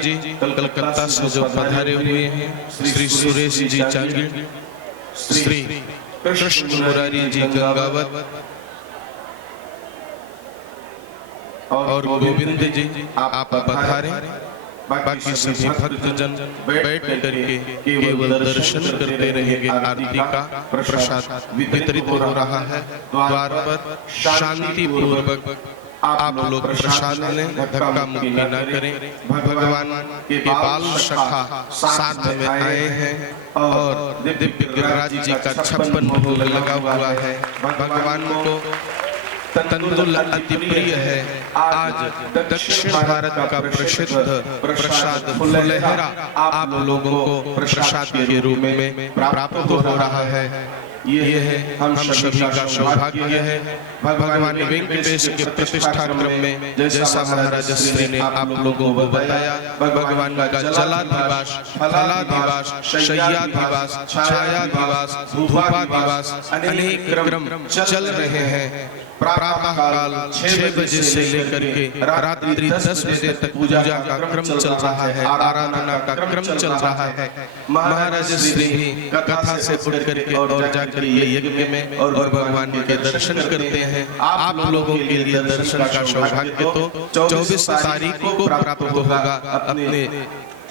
जी कलकत्ता से जो पधारे हुए हैं, श्री सुरेश जी चांगिल, श्री कृष्ण मुरारी जी गंगावत और गोविंद जी आप पधारे। बाकी सभी भक्तजन बैठ करके केवल दर्शन करते रहेंगे। आरती का प्रसाद वितरित हो रहा है। द्वार पर शांति पूर्वक आप लोग प्रसाद लें, धक्का मुक्की न करें। भगवान के बाल सखा साथ में आए हैं और दिव्य गिरिराज जी का 56 भोग लगा हुआ है। भगवान को तंदुल अति प्रिय है। आज दक्षिण भारत का प्रसिद्ध प्रसाद फुलहरा आप लोगों को प्रसाद के रूप में प्राप्त हो रहा है। ये है हम सभी का सौभाग्य है। भगवान वेंकटेश के प्रतिष्ठा क्रम में जैसा महाराज श्री ने आप लोगों को बताया, भगवान का जलाधिवास, फलाधिवास, शय्याधिवास, छायाधिवास, धूपाधिवास अनेक क्रम चल रहे हैं। प्रातः काल 6 बजे से लेकर के रात्रि 10 बजे तक पूजा का क्रम चल रहा है, आराधना का क्रम चल रहा है। महाराज श्री भी कथा से उठ करके और जाकर ये यज्ञ में और भगवान के दर्शन करते हैं। आप लोगों के लिए दर्शन का सौभाग्य तो 24 तारीख को प्राप्त होगा। अपने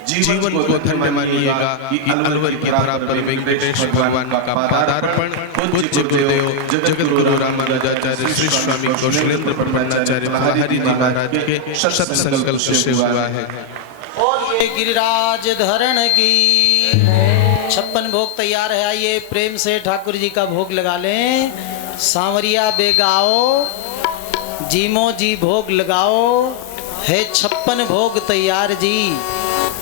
जीवन को धन्य मानिएगा कि अलवर की धरा पर वेंकटेश भगवान का पदार्पण पूज्य गुरुदेव जगत गुरु रामानुजाचार्य श्री स्वामी कौशलेंद्र ब्रह्मचार्य हरि जी महाराज के सत संकल्प से हुआ है। और ये गिरिराज धरण की 56 भोग तैयार है। आइए प्रेम से ठाकुर जी का भोग लगा लें। सांवरिया बेगाओ, जीमो जी भोग लगाओ है। 56 भोग तैयार जी,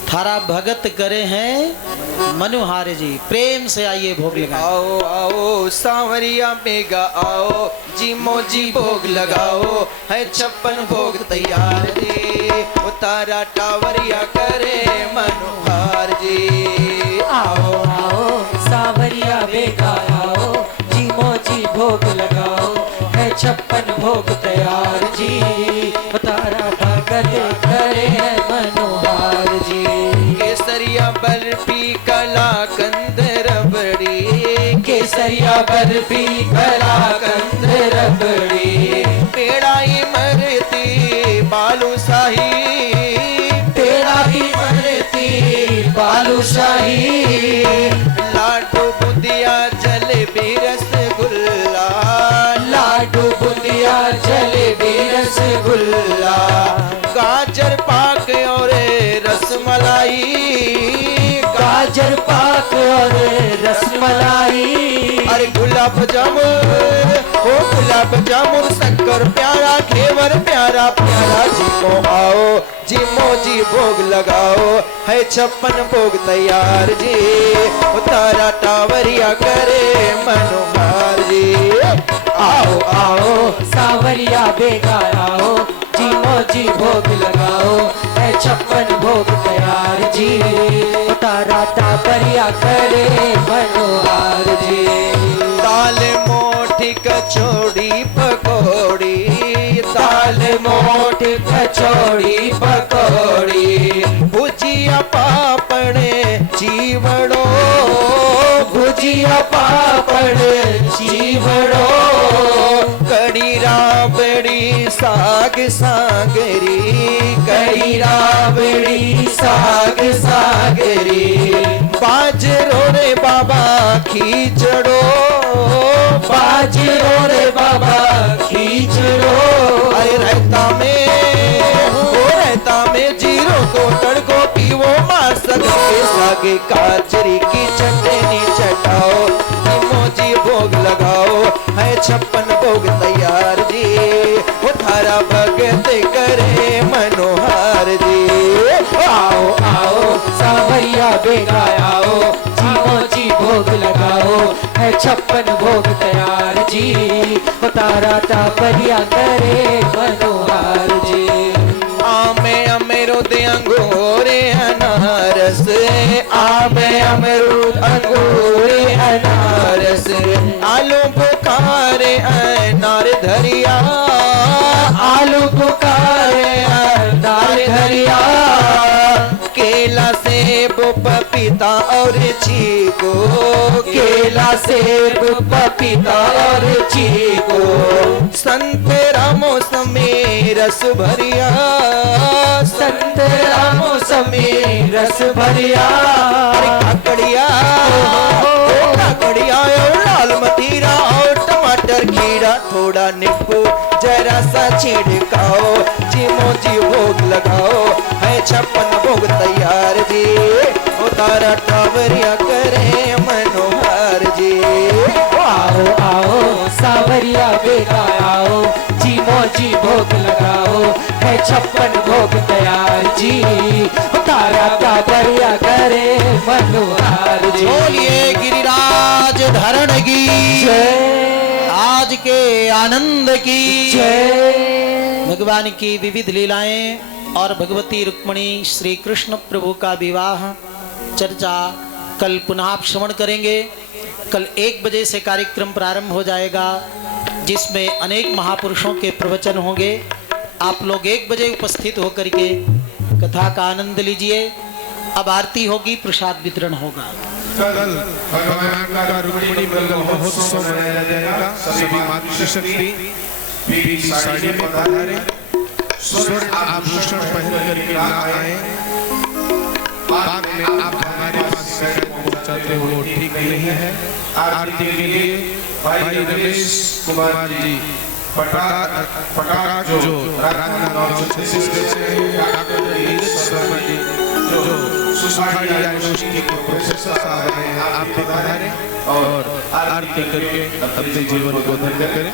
थारा भगत करे हैं मनुहार जी। प्रेम से आइए भोग लगाओ। आओ आओ सांवरिया मेगा आओ, जीमो जी भोग लगाओ है। 56 भोग तैयार जी, उतारा टावरिया करे मनोहार जी। आओ आओ सांवरिया बेगा आओ, जीमो जी भोग लगाओ है। 56 भोग तैयार जी, उतारा भगत करे है मनोहार जी। केसरिया बर्फी कला कंद रबड़ी, केसरिया बर्फी कला कंद रबड़ी। पेड़ा इमरती बालूशाही, पेड़ा इमरती बालूशाही। लाडू बुंदिया जलेबी रसगुल्ला, लाडू बुंदिया जलेबी रसगुल्ला। गाजर पाक और रसमलाई, गाजर पाक और रसमलाई। अरे गुलाब जामुन, ओ गुलाब जामुन, शक्कर प्यारा, घेवर प्यारा प्यारा। जीमो आओ, जीमो जी भोग लगाओ है। 56 भोग तैयार जी, उतारा टावरिया करे मनोहार जी। आओ आओ सांवरिया बेगा आओ, जीमो जी भोग लगाओ है। 56 भोग तैयार जी, उतारा टावरिया करे मनोहार जी। दाल मोठी कचौड़ी पकौड़ी, दाल मोट कचौड़ी पकौड़ी। भुजिया पापड़ चीवड़ो, भुजिया पापड़ चीवड़ो। कड़ी राबड़ी साग सागरी, कड़ी राबड़ी साग सागरी। बाजरो रे बाबा खीचड़ो, बाजरो रे बाबा खींचड़ो। अरे रहता में जीरो को तड़को पीवो, मार सकते सागे काजरी की चटनी चटाओ। जीमो जी भोग लगाओ है। 56 भोग तैयार जी, वो थारा भगत करे मनोहार जी। आओ आओ सांवरिया बेगा आओ, जीमो जी भोग लगाओ है। 56 भोग तैयार जी, उतारा टावरिया करे मनोहार जी। आमे अमरूद अंगूरे अनारस, आमे अमरूद अंगूर अनारस। आलू बुखारे अनार धरिया, आलू बुखारे अनार धरिया। पपीता और चीकू, केला सेब पपीता और चीकू, संतरा मौसमी रस भरिया, संतरा मौसमी रस भरिया, काकड़िया काकड़िया और लाल मतीरा और टमाटर खीरा, थोड़ा नींबू जरा सा छिड़काओ, जी मोजी भोग लगाओ, है 56 भोग तैयार जी, उतारा टावरिया करे मनोहर जी। आओ आओ सावरिया बेगा आओ, जी मोजी भोग लगाओ, है 56 भोग तैयार जी, तारा का बरिया करे मनोहर जी। बोलिए गिरिराज धरण की जय, आज के आनंद की जय। भगवान की विविध लीलाएं और भगवती रुक्मणी श्री कृष्ण प्रभु का विवाह चर्चा कल पुनः आप श्रवण करेंगे। कल 1 बजे से कार्यक्रम प्रारंभ हो जाएगा, जिसमें अनेक महापुरुषों के प्रवचन होंगे। आप लोग 1 बजे उपस्थित होकर के कथा का आनंद लीजिए। अब आरती होगी, प्रसाद वितरण होगा। कल भगवान का रुक्मिणी मंगल महोत्सव मनाया जाएगा। सभी मातृशक्ति पीली साड़ी में पधारे, स्वर्ण आभूषण पहन करके ना आए, बाद में आप हमारे पास शरण पहुंचाते हो ठीक नहीं है। आरती के लिए भाई रमेश कुमार जी पटाक जो राजनांदगांव से डॉक्टर नीरज शर्मा जी जो सुसाइड यूनिवर्सिटी के प्रोफेसर साहब हैं, आप पधारें और आरती करके अपने जीवन को धन्य करें।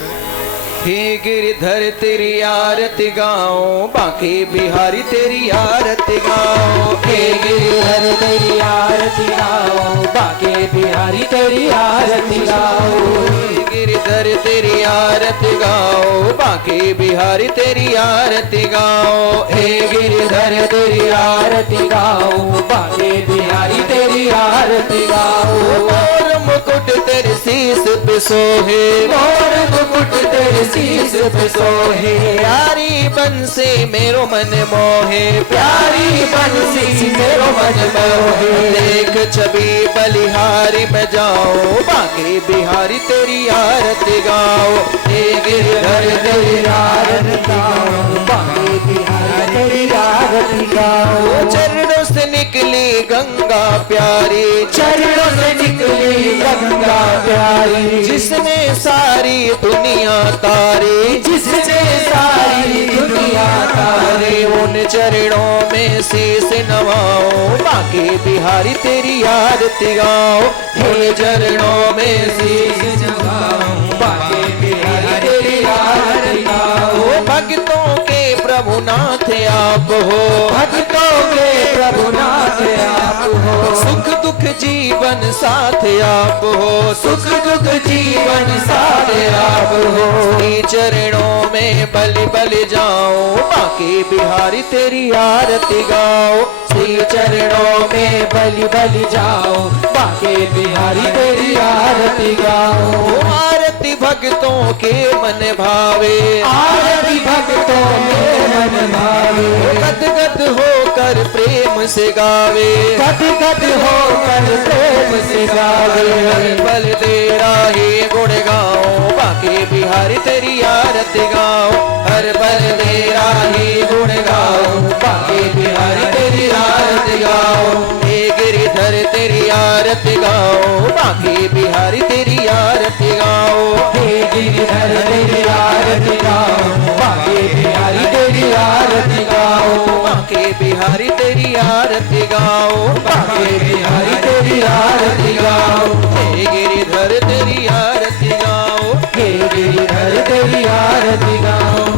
हे गिरधर तेरी आरती गाओ, बांके बिहारी तेरी आरती गाओ, हे गिरिधर तेरी आरती गाओ, बाके बिहारी तेरी आरती गाओ, हे गिरधर तेरी आरती गाओ, बांके बिहारी तेरी आरती गाओ, हे गिरिधर तेरी आरती गाओ, बाके बिहारी तेरी आरती गाओ। मोर मुकुट तेरे शीस पे सोहे, मोर मुकुट तेरे शीस पे सोहे, प्यारी बंसी मेरो मन मोहे, प्यारी बंसी मेरो मन मोहे, देख छवि बलिहारी में जाओ, बांके बिहारी तेरी आरती गाओ, हे गिरधर तेरी आरती गाओ, बाके बिहारी तेरी आरती गाओ। चरणों से निकली गंगा प्यारी, चरणों से निकली गंगा प्यारी, जिसने सारी दुनिया तारी, जिसने सारी दुनिया तारी, उन चरणों में शीस नवाओ, बांके बिहारी तेरी आरती गाओ, उन चरणों में शीस नवाओ, बाके बिहारी तेरी आरती गाओ। भक्तों के प्रभु नाथ आप हो, भक्तों के प्रभु नाथ आप हो, सुख दुख जीवन साथ आप हो, सुख दुख जीवन साथ आप हो। श्री चरणों में बलि बलि जाओ, बांके बिहारी तेरी आरती गाओ, श्री चरणों में बलि बलि जाओ, बाके बिहारी तेरी आरती गाओ। आरती भक्तों के मन भावे, आरती भक्तों के मन भावे, गद गद होकर प्रेम से गावे, गद गद होकर प्रेम से गावे। हर बल तेरा ही गुण गाओ, बांके बिहारी तेरी आरती गाओ, हर बल तेरा ही गुण गाओ, बांके बिहारी तेरी आरती गाओ, हे गिरिधर तेरी आरती गाओ, बांके बिहारी तेरी आरती गाओ, हे गिरिधर तेरी आरती गाओ, बाके बिहारी तेरी आरती गाओ, बांके बिहारी तेरी आरती गाओ, बाके बिहारी तेरी आरती गाओ, हे गिरिधर तेरी आरती गाओ, हे गिरिधर तेरी आरती गाओ।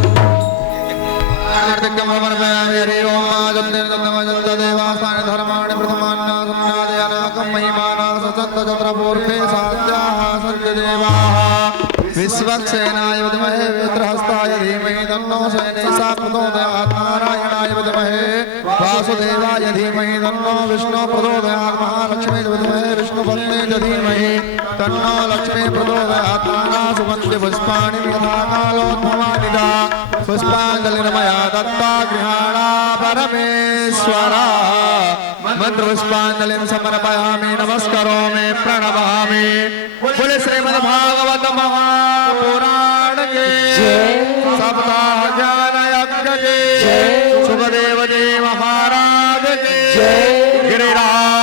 विश्वक्सेनाय विद्महे वेत्रहस्ताय धीमहि तन्नो सेनेशा प्रचोदयात् नारायणाय विद्महे वासुदेवाय धीमहि तन्नो विष्णु प्रचोदयात् महालक्ष्मी विद्महे विष्णुपत्नी च धीमहि तन्नो लक्ष्मी प्रचोदयात् नानासुगन्धि पुष्पाणि यथा कालोद्भवानिदा पुष्पाञ्जलिर्मया दत्ता गृहाणा परमेश्वरा मंत्रपुष्पांजलिं समर्पयामि नमस्करोमि प्रणमामि। बोले श्रीमद्भागवत महापुराण के सप्ताह ज्ञान यज्ञ के सुखदेव जी महाराज के गिरिराज